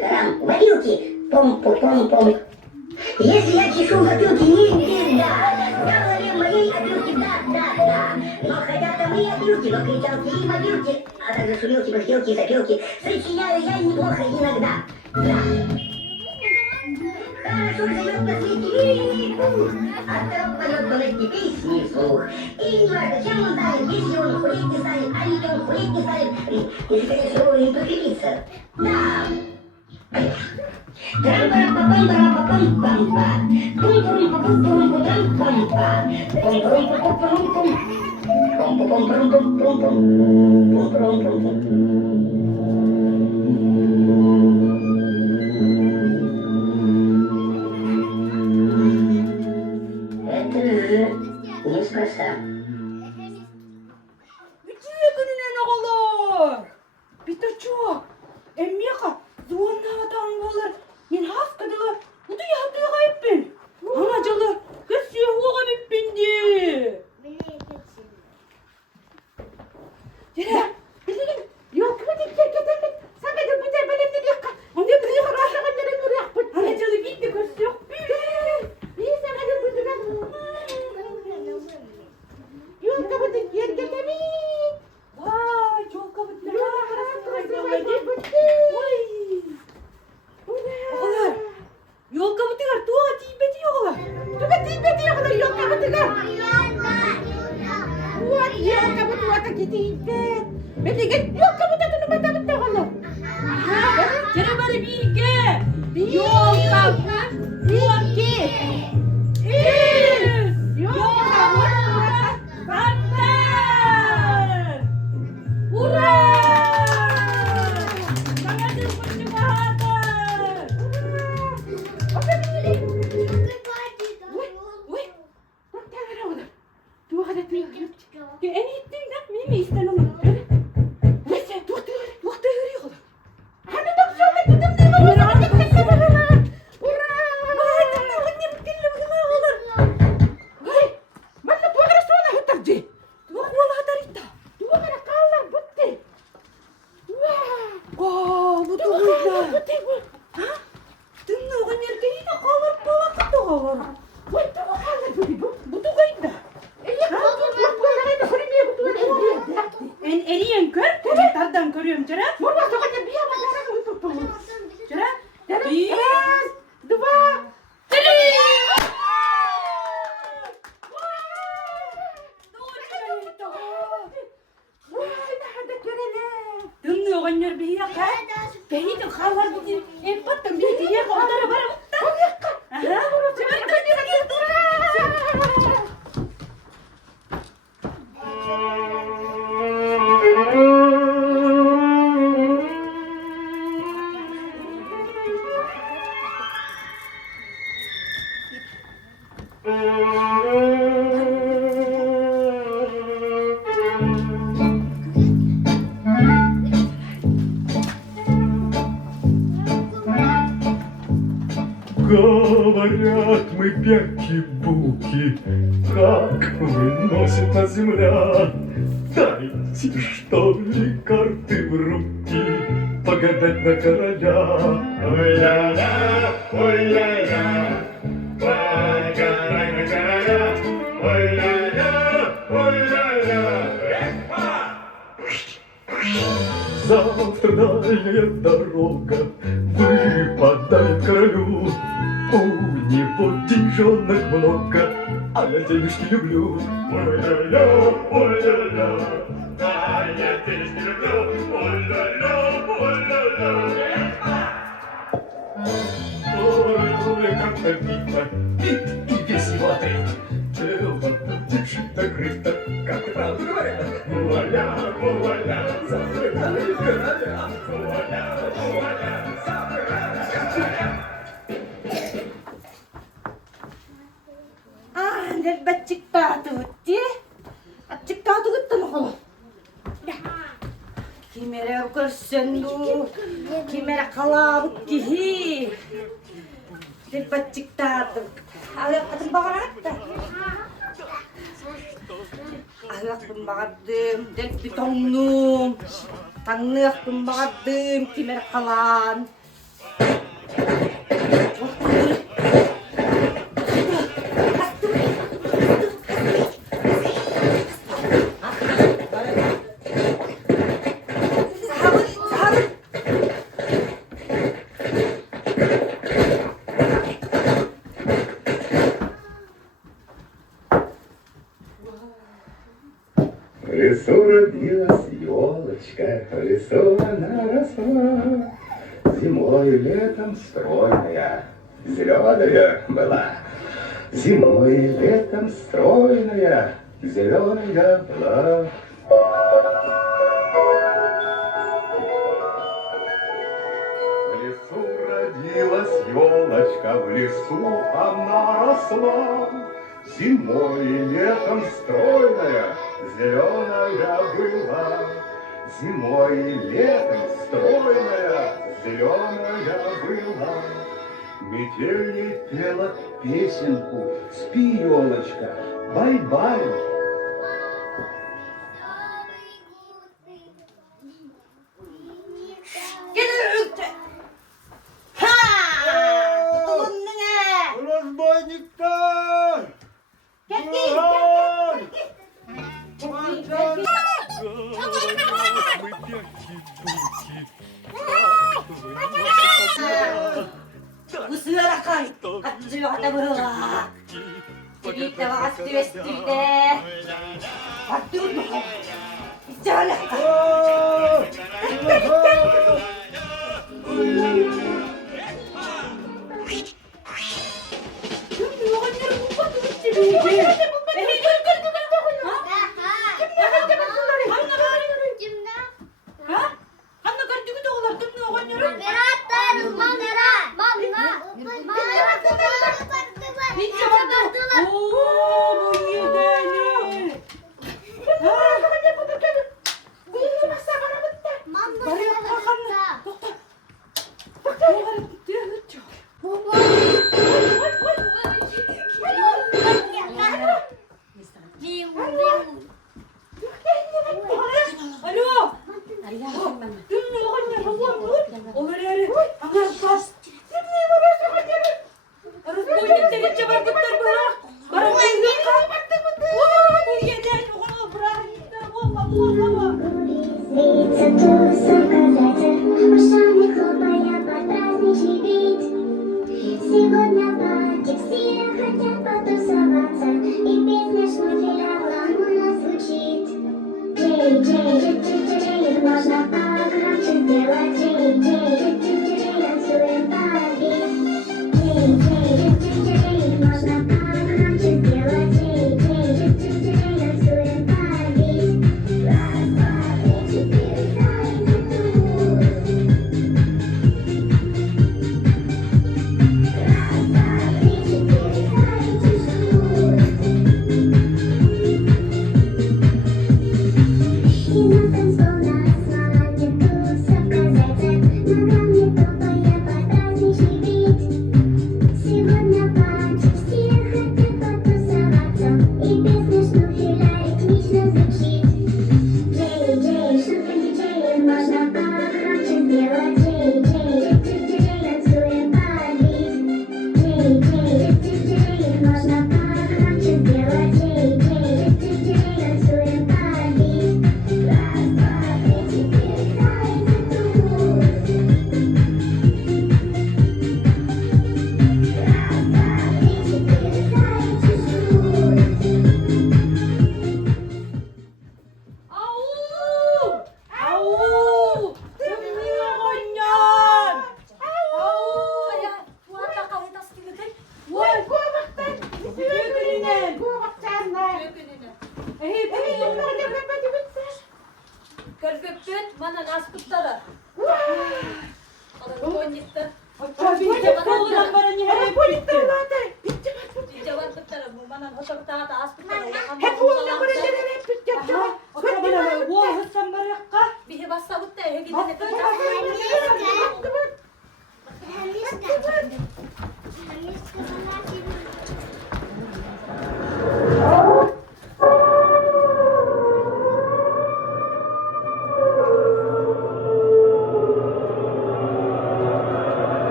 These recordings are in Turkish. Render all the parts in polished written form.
тарам, мобилки, пом-пом-пом-пом. Если я чешу копилки, не беда. В голове моей опилки, да. Но хотят там и опилки, но кричалки и мобилки, а также шумелки, бахтелки и запилки сочиняю я неплохо иногда. Да. Хорошо живет на свете автором поет он эти песни вслух. И не важно, чем он занят, если он хулить не станет, а если он хулить не станет, если, конечно, вовремя подкрепиться. Да. Это неспроста. Питачок, эммеха, уонна таңғалар. Мен хаскадылы, ұды яғдыға еппен. Ана жылы, көсі оға беппен де. Жара, білген, yok mu dikkat кетемін. Саңайды бұдай бәлемді дейққа. Онда білі қарашаған жерен ұрияқ бұд. Ана жылы бейді көсі жоқ бейді. Бей саңайды бұдыған. Yolka бұдық ер кетемін. Vay, yolka бұдық. Oğlar, yolka bıtıgar, tuğa tibeti oğlar. Tuğa tibeti oğlar, yolka bıtıgar. What, yolka bıtıgar da tibet. Beti git, yolka bıtıgar, bata bıtıgar oğlar. Cere bari bilge. Yolka bıtıgar, yolka bıtıgar, bıtıgar. Hurra! Говорят мы бяки-буки, как выносит нас земля. Дайте, что ли, карты в руки, погадать на короля. Ой-ля-ля, ой-ля-ля, погадай на короля. Ой-ля-ля, ой-ля-ля, завтра дальняя дорога выпадает королю. У него деньжонок много, а я денежки люблю. Ой-ля-ля, ой-ля-ля, а я денежки люблю. Ой-ля-ля, ой-ля-ля. Ой, как напито, пит и веселоты. Дело держит накрыто, как правду говорят. Вуаля, вуаля, забрали короля. Вуаля, вуаля, забрали короля. Del baccicato tutti, accicato tutto no. Kimera correndo, kimera calabuti. Del baccicato, agak ketembakan. Agak ketembakan, del pitong nung, tangnya ketembakan, kimera kalan. В лесу родилась елочка, в лесу она росла. Зимой и летом стройная, зеленая была. Зимой и летом стройная, зеленая была. В лесу родилась елочка, в лесу она росла. Зимой и летом стройная, зеленая была. Зимой и летом стройная, зеленая была. Метель ей пела песенку: спи, елочка, бай-бай. Разбойник-то! 우스라카이 같이 왔다 그러라. 이때 왔을 때 왔을 때 왔도 있잖아.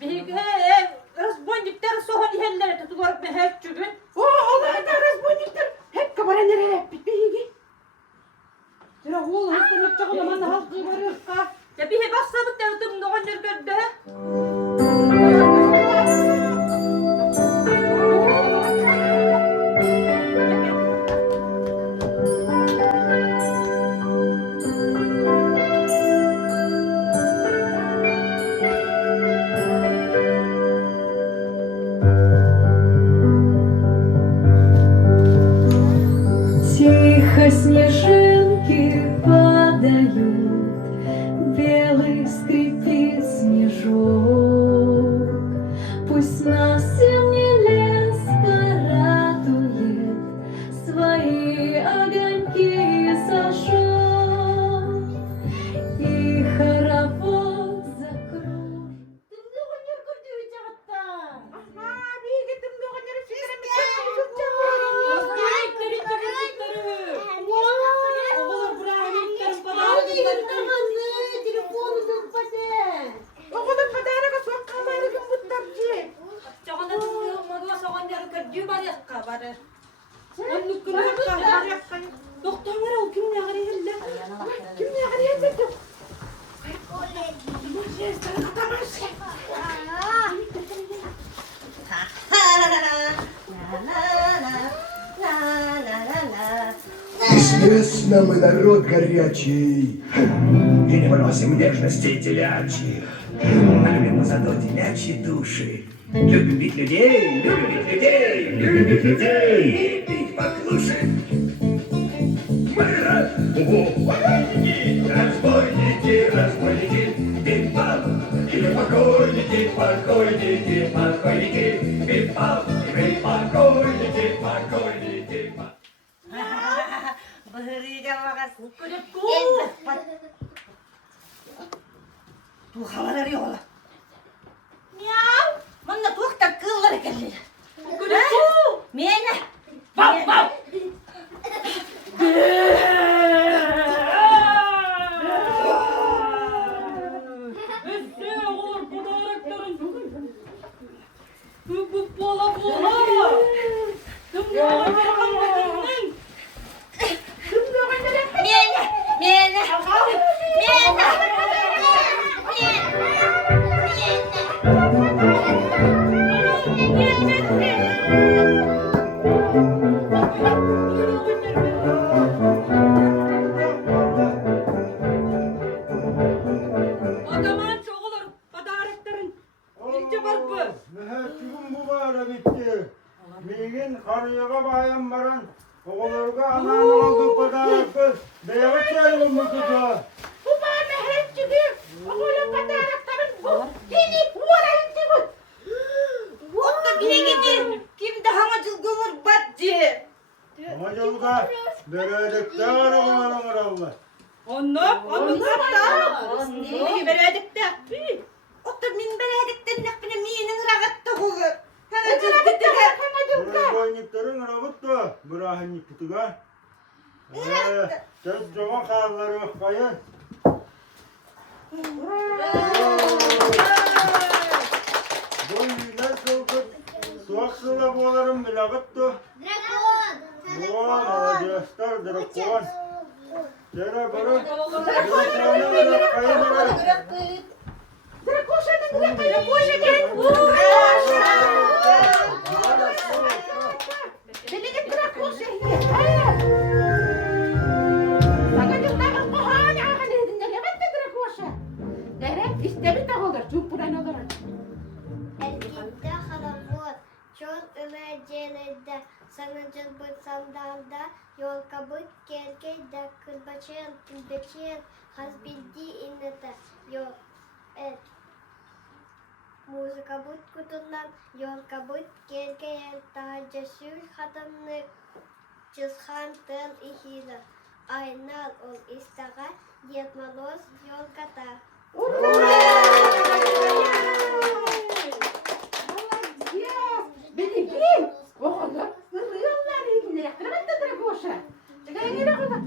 Bihi разбойниктер соған иһелләре тутулар бәһәт жүгүн. Олар да разбойниктер hep kabara nereye bitbihi. Тера ол өстөнөк чагына мана халкы барыкка. Ya bihi бассабыт да өтүм ногон жергөрдө. Тихо снежинки падают, белый скрипит снежок. Пусть нас зимний лес порадует, свои огоньки зажжет, и хоровод закружит. Известно, мы народ горячий, и не выносим нежностей телячьих. А любим мы зато телячьи души. Любим бить людей, любим бить людей, любим бить людей и пить поклуши. Мы разбойники, разбойники, бим-бам, или покойники, покойники, покойники, бим-бам, или покойники, покойники, Быһырыыга багас. Күрепку. Ту халалар yola. Мяу. Манна туактар кыллар экелли. Күрепку. Мені. Бау, бау. Меген қарыяға байым баран, оғыларға ананы алды подарақы, бәйіғі чәрігім мүкіді. Bu bana hep çıkıyor. Oğlum patarakların bu. Dini uğrayın gibi. Отта бирегене ким дахаңа жылгыңыр батжы. Ама жылға бәрәдікті арығыларың аралды. Ondan da. Не бередикте? Отта мин бередиктен нәкпіне менің рағатты қолы. Хана жылгытыға. Разбойниктерің арабытты, бірахынник күтіға. Сөз жоға қалылары өққайын. Бұл үйлер жылғыт, суақсыла боларым білағытты. Молодежтар, дракон. Тері бірі, драконы өққайын әрі. Дракошаның рақайы божеген. Белеген дракоша. Саҥа Дьыллааҥҥы қоһаан ағын едінде лебетті дракоша. Дәрәп істебі тағылдар, чуп бұран олар. Элгитте хоровод, чон ылы желейде, саңа жылбыт сандалда, yolka bıt kerkeyde, kırbaçen, tülbeçen, hasbildi innete, yol, Muzika bıt kutundan, yolka bıt kerkeyen, taca sül hatanlık, çızhan tıl ihide, aynal ol istağa, yetmalos yolkata. Beni bil. Oğlum, yollar edinler. Kırmızı дракоша. Çıkayın yine kadar.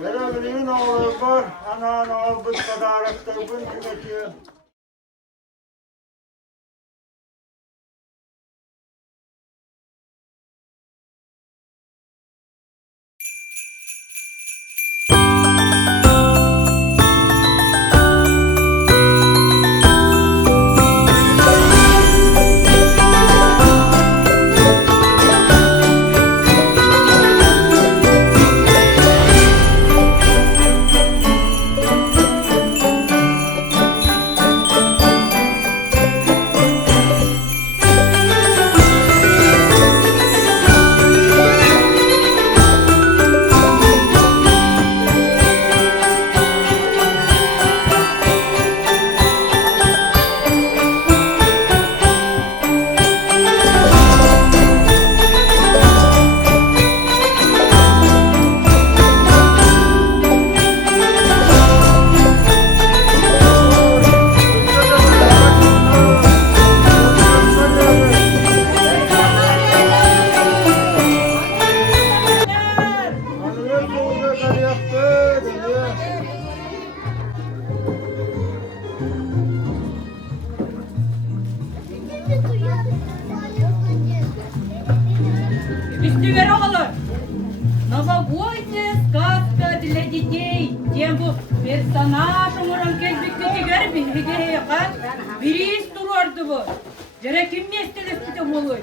Verebilin oğlu var, anan oğul bu kadarıktır bu nimeti. Вестивер оғылы. Новогодняя сказка для детей. Тем персонажым орам келбекті тегер бігеге бірейіз тұрарды бұ. Жара кім местелес бітім олы.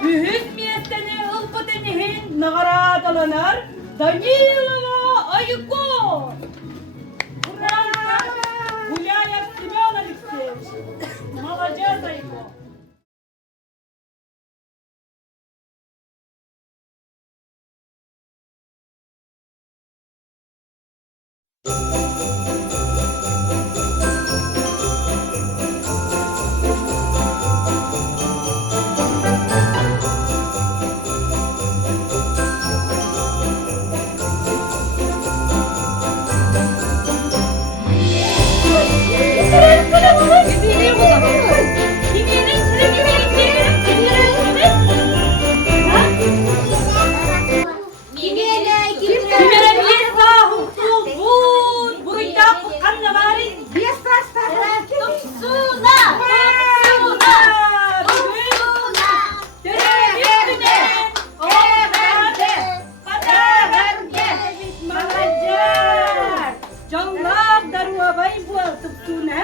Үхіз местені ұлпытынығын нағарадаланар Данилова Айко. Гуляев Семен Алексеевич. Молодец, Айко. Canlar darua bay bu tutup ne?